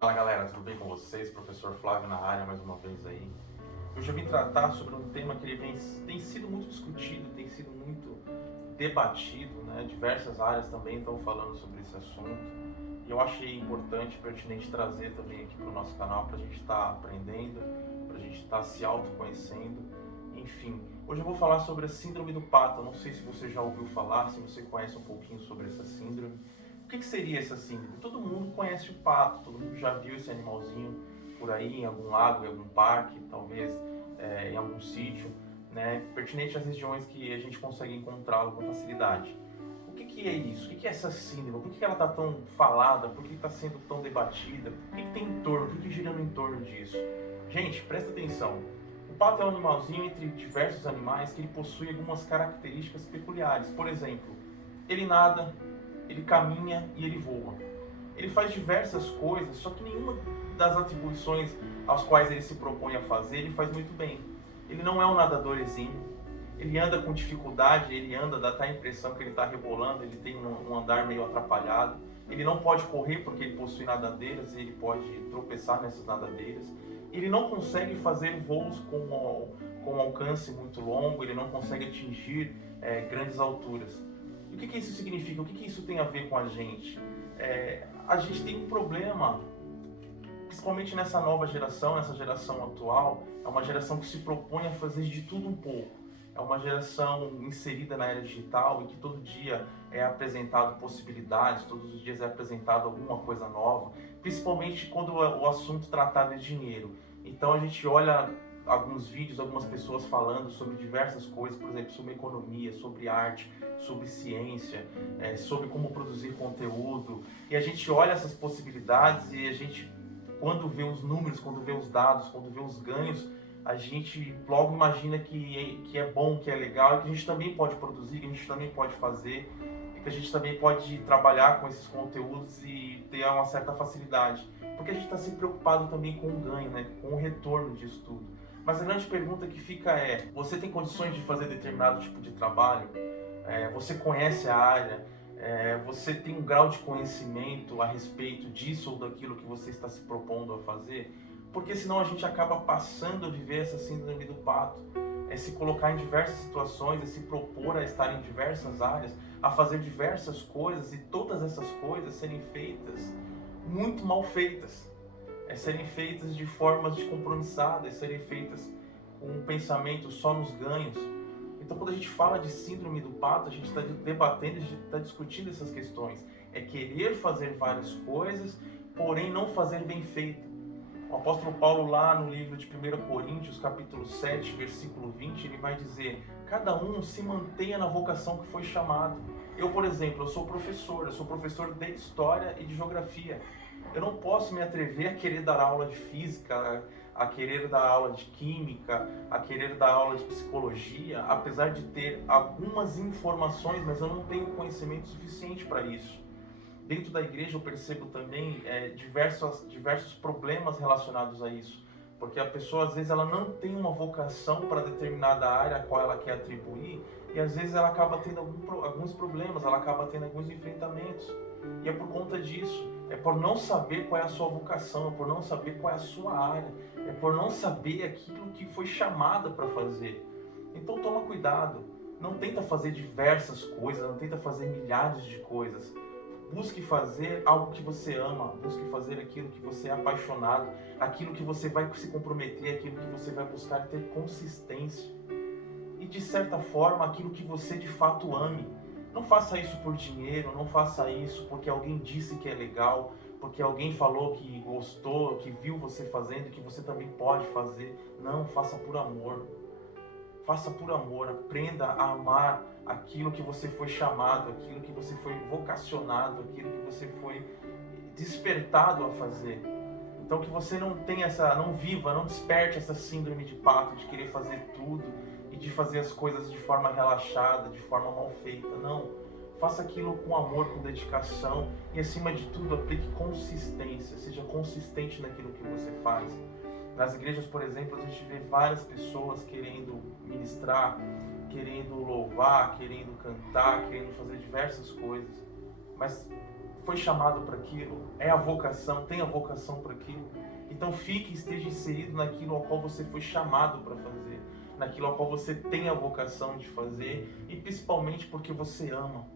Fala galera, tudo bem com vocês? Professor Flávio na área mais uma vez aí. Hoje eu vim tratar sobre um tema que tem sido muito discutido, tem sido muito debatido, né? Diversas áreas também estão falando sobre esse assunto. E eu achei importante, pertinente trazer também aqui para o nosso canal para a gente estar aprendendo, para a gente estar se autoconhecendo. Enfim, hoje eu vou falar sobre a síndrome do pato. Eu não sei se você já ouviu falar, se você conhece um pouquinho sobre essa síndrome. O que seria essa síndrome? Todo mundo conhece o pato, todo mundo já viu esse animalzinho por aí em algum lago, em algum parque, talvez em algum sítio, né? Pertinente às regiões que a gente consegue encontrá-lo com facilidade. O que é isso? O que é essa síndrome? Por que ela está tão falada? Por que está sendo tão debatida? O que tem em torno? O que gira no entorno disso? Gente, presta atenção. O pato é um animalzinho entre diversos animais que ele possui algumas características peculiares. Por exemplo, ele nada, ele caminha e ele voa. Ele faz diversas coisas, só que nenhuma das atribuições às quais ele se propõe a fazer, ele faz muito bem. Ele não é um nadador exímio, ele anda com dificuldade, ele anda, dá até a impressão que ele está rebolando, ele tem um andar meio atrapalhado. Ele não pode correr porque ele possui nadadeiras e ele pode tropeçar nessas nadadeiras. Ele não consegue fazer voos com alcance muito longo, ele não consegue atingir grandes alturas. E o que isso significa? O que isso tem a ver com a gente? A gente tem um problema, principalmente nessa nova geração, nessa geração atual. É uma geração que se propõe a fazer de tudo um pouco. É uma geração inserida na era digital, em que todo dia é apresentado possibilidades, todos os dias é apresentado alguma coisa nova, principalmente quando o assunto tratado é dinheiro. Então a gente olha alguns vídeos, algumas pessoas falando sobre diversas coisas, por exemplo, sobre economia, sobre arte, sobre ciência, sobre como produzir conteúdo. E a gente olha essas possibilidades e a gente, quando vê os números, quando vê os dados, quando vê os ganhos, a gente logo imagina que é bom, que é legal, e que a gente também pode produzir, que a gente também pode fazer, e que a gente também pode trabalhar com esses conteúdos e ter uma certa facilidade. Porque a gente está sempre preocupado também com o ganho, né? Com o retorno disso tudo. Mas a grande pergunta que fica é: você tem condições de fazer determinado tipo de trabalho? Você conhece a área? Você tem um grau de conhecimento a respeito disso ou daquilo que você está se propondo a fazer? Porque senão a gente acaba passando a viver essa síndrome do pato, se colocar em diversas situações, se propor a estar em diversas áreas, a fazer diversas coisas e todas essas coisas serem feitas muito mal feitas, serem feitas de formas descompromissadas, serem feitas com um pensamento só nos ganhos. Então, quando a gente fala de síndrome do pato, a gente está debatendo, a gente está discutindo essas questões. É querer fazer várias coisas, porém não fazer bem feito. O apóstolo Paulo, lá no livro de 1 Coríntios, capítulo 7, versículo 20, ele vai dizer: cada um se mantenha na vocação que foi chamado. Eu, por exemplo, eu sou professor de História e de Geografia. Eu não posso me atrever a querer dar aula de Física, a querer dar aula de Química, a querer dar aula de Psicologia, apesar de ter algumas informações, mas eu não tenho conhecimento suficiente para isso. Dentro da igreja eu percebo também diversos problemas relacionados a isso, porque a pessoa às vezes ela não tem uma vocação para determinada área a qual ela quer atribuir, e às vezes ela acaba tendo alguns problemas, ela acaba tendo alguns enfrentamentos, e é por conta disso, é por não saber qual é a sua vocação, é por não saber qual é a sua área, é por não saber aquilo que foi chamada para fazer. Então toma cuidado, não tenta fazer diversas coisas, não tenta fazer milhares de coisas. Busque fazer algo que você ama, busque fazer aquilo que você é apaixonado, aquilo que você vai se comprometer, aquilo que você vai buscar ter consistência. E de certa forma, aquilo que você de fato ame. Não faça isso por dinheiro, não faça isso porque alguém disse que é legal, porque alguém falou que gostou, que viu você fazendo, que você também pode fazer. Não, faça por amor. Faça por amor, aprenda a amar aquilo que você foi chamado, aquilo que você foi vocacionado, aquilo que você foi despertado a fazer. Então que você não tenha não viva, não desperte essa síndrome de pato de querer fazer tudo e de fazer as coisas de forma relaxada, de forma mal feita. Não. Faça aquilo com amor, com dedicação e, acima de tudo, aplique consistência. Seja consistente naquilo que você faz. Nas igrejas, por exemplo, a gente vê várias pessoas querendo ministrar, querendo louvar, querendo cantar, querendo fazer diversas coisas. Mas foi chamado para aquilo, é a vocação, tem a vocação para aquilo. Então fique e esteja inserido naquilo ao qual você foi chamado para fazer, naquilo ao qual você tem a vocação de fazer, e principalmente porque você ama.